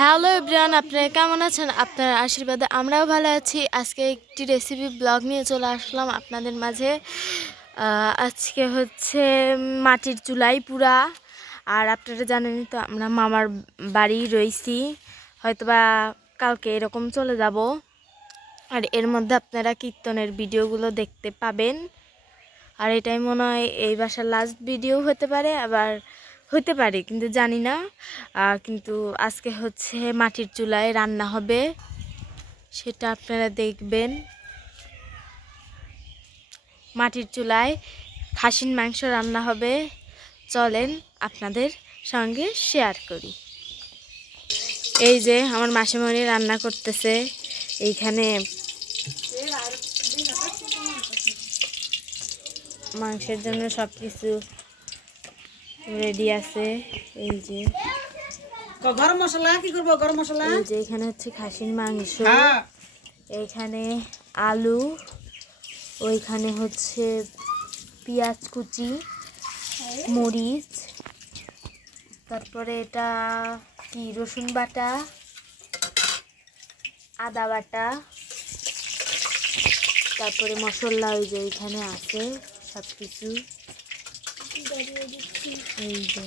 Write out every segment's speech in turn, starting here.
Hello everyone, আপনারা কেমন আছেন? আপনার আশীর্বাদে আমরাও ভালো আছি। আজকে একটি রেসিপি ব্লগ নিয়ে চলে আসলাম আপনাদের মাঝে। আজকে হচ্ছে মাটির চুলাই পুরা। আর আপনারা জানেনই তো আমরা মামার বাড়ি রয়েছি, হয়তোবা কালকে এরকম চলে যাব। আর এর মধ্যে আপনারা কীর্তনের ভিডিওগুলো দেখতে পাবেন। আর এটাই মনে হয় এই বাসার লাস্ট ভিডিও হতে পারে, আবার হতে পারে কিন্তু জানি না। কিন্তু আজকে হচ্ছে মাটির চুলায় রান্না হবে, সেটা আপনারা দেখবেন। মাটির চুলায় খাসির মাংস রান্না হবে, চলেন আপনাদের সঙ্গে শেয়ার করি। এই যে আমার মাসিমণি রান্না করতেছে, এইখানে মাংসের জন্য সব কিছু রেডি আছে। এই যে গরম মশলা কি করব? গরম মশলা এই যে এখানে হচ্ছে খাসির মাংস, এইখানে আলু, ওইখানে হচ্ছে পেঁয়াজ কুচি, মরিচ, তারপরে এটা কি রসুন বাটা, আদা বাটা, তারপরে মশলা ওই যে এখানে আছে সব কিছু। এই যে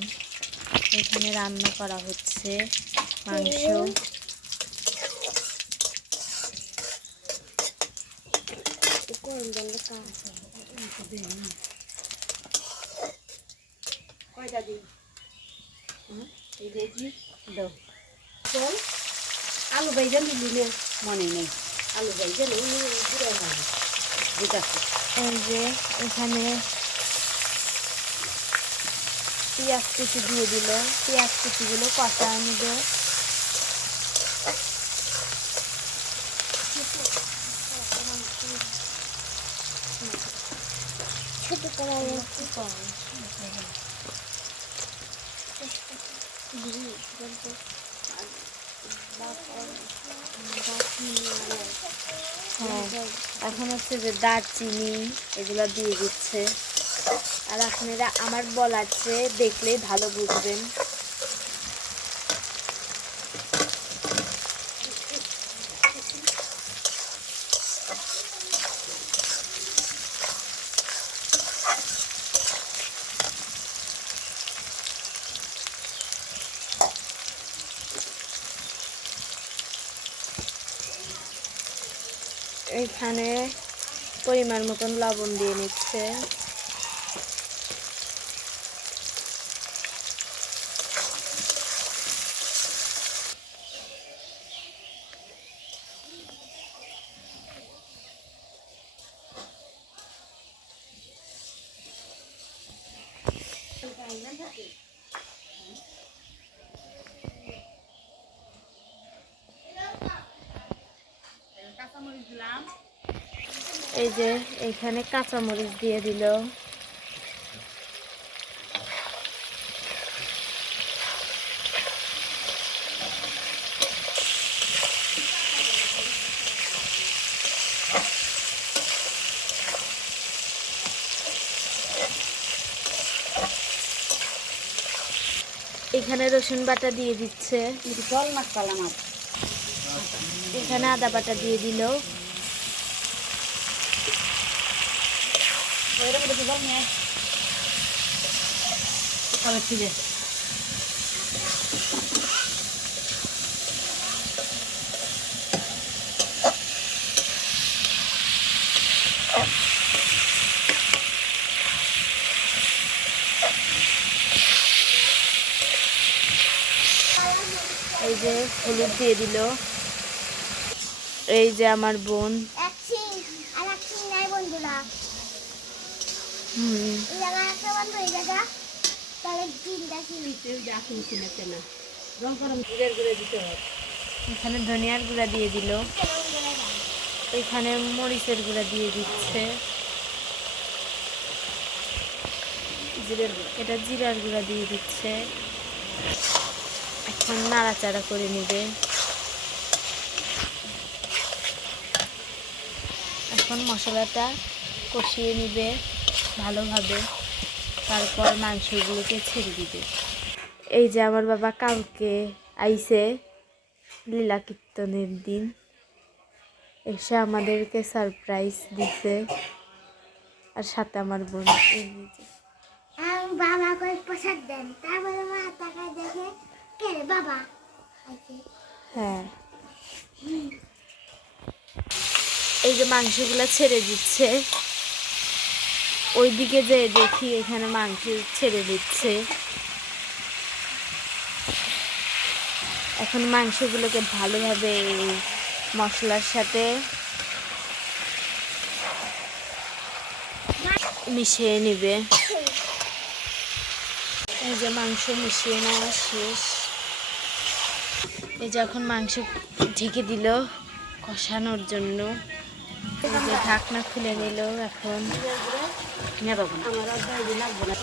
এখানে রান্না করা হচ্ছে মাংস। আলু বাইজান দিলি না? মনে নেই। আলু বাইজান ঠিক আছে। এই যে এখানে পেঁয়াজ কুচি দিয়ে দিল, পেঁয়াজ কুচিগুলো কষা নেবে। হ্যাঁ, এখন হচ্ছে যে দারচিনি এগুলো দিয়ে দিচ্ছে। আর আপনারা আমার বলার চেয়ে দেখলেই ভালো বুঝবেন। এখানে পরিমাণ মতন লবণ দিয়ে নিচ্ছে। এই যে এখানে কাঁচামরিচ দিয়ে দিল। এখানে রসুন বাটা দিয়ে দিচ্ছে, এখানে আদা বাটা দিয়ে দিল। এই যে হলুদ দিয়ে দিল। এই যে আমার বোন, এখানে ধনিয়ার গুঁড়া দিয়ে দিল, এখানে মরিচের গুঁড়া দিয়ে দিচ্ছে, এটা জিরার গুঁড়া দিয়ে দিচ্ছে। এখন নাড়াচাড়া করে নেবে। এখন মশলাটা কষিয়ে নিবে ভালোভাবে, তারপর মাংসগুলোকে ছেড়ে দিবে। এই যে আমার বাবা কালকে আইছে, লীলা কীর্তনের দিন এসে আমাদেরকে সারপ্রাইজ দিছে। আর সাথে আমার বোন এই যে। বাবা কই প্রসাদ দেন, তারপরে মা তাকায় দেখে কে রে বাবা আইছে। হ্যাঁ, এই যে মাংসগুলো ছেড়ে দিচ্ছে, ওইদিকে যে দেখি এখানে মাংস ছেড়ে দিচ্ছে। এখন মাংসগুলোকে ভালোভাবে এই মশলার সাথে মিশিয়ে নিবে। এই যে মাংস মিশিয়ে নেওয়া শেষ। এই যে এখন মাংস ঢেকে দিল কষানোর জন্য। এই যে ঢাকনা খুলে নিল। এখন আমার আর দাইদি লাগবে না।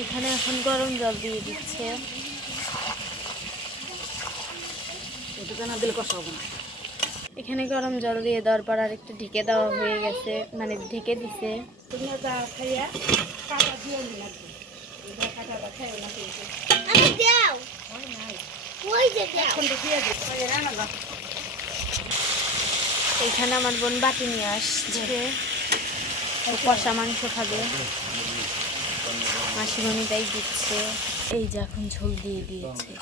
এখানে এখন গরম জল দিয়ে দিচ্ছে। ওটা না দিলে কষা হবে না। এখানে গরম জল দিয়ে দেওয়ার পর আর একটু ঢেকে দেওয়া হয়ে গেছে, মানে ঢেকে দিছে। তুমি যা খাইয়া কাটা দিয়ে লাগবে। এটা কাটাটা খাইও না কিন্তু। আমি দাও ওই যে দাও এখন তো দিয়ে দিই। ওই রান্না দাও। এখানে আমার বোন বাটি নিয়ে আসছে, ও কষা মাংস খাবে। মাসিমণি তাই দিচ্ছে। এই যে এখন ঝোল দিয়ে দিয়েছে।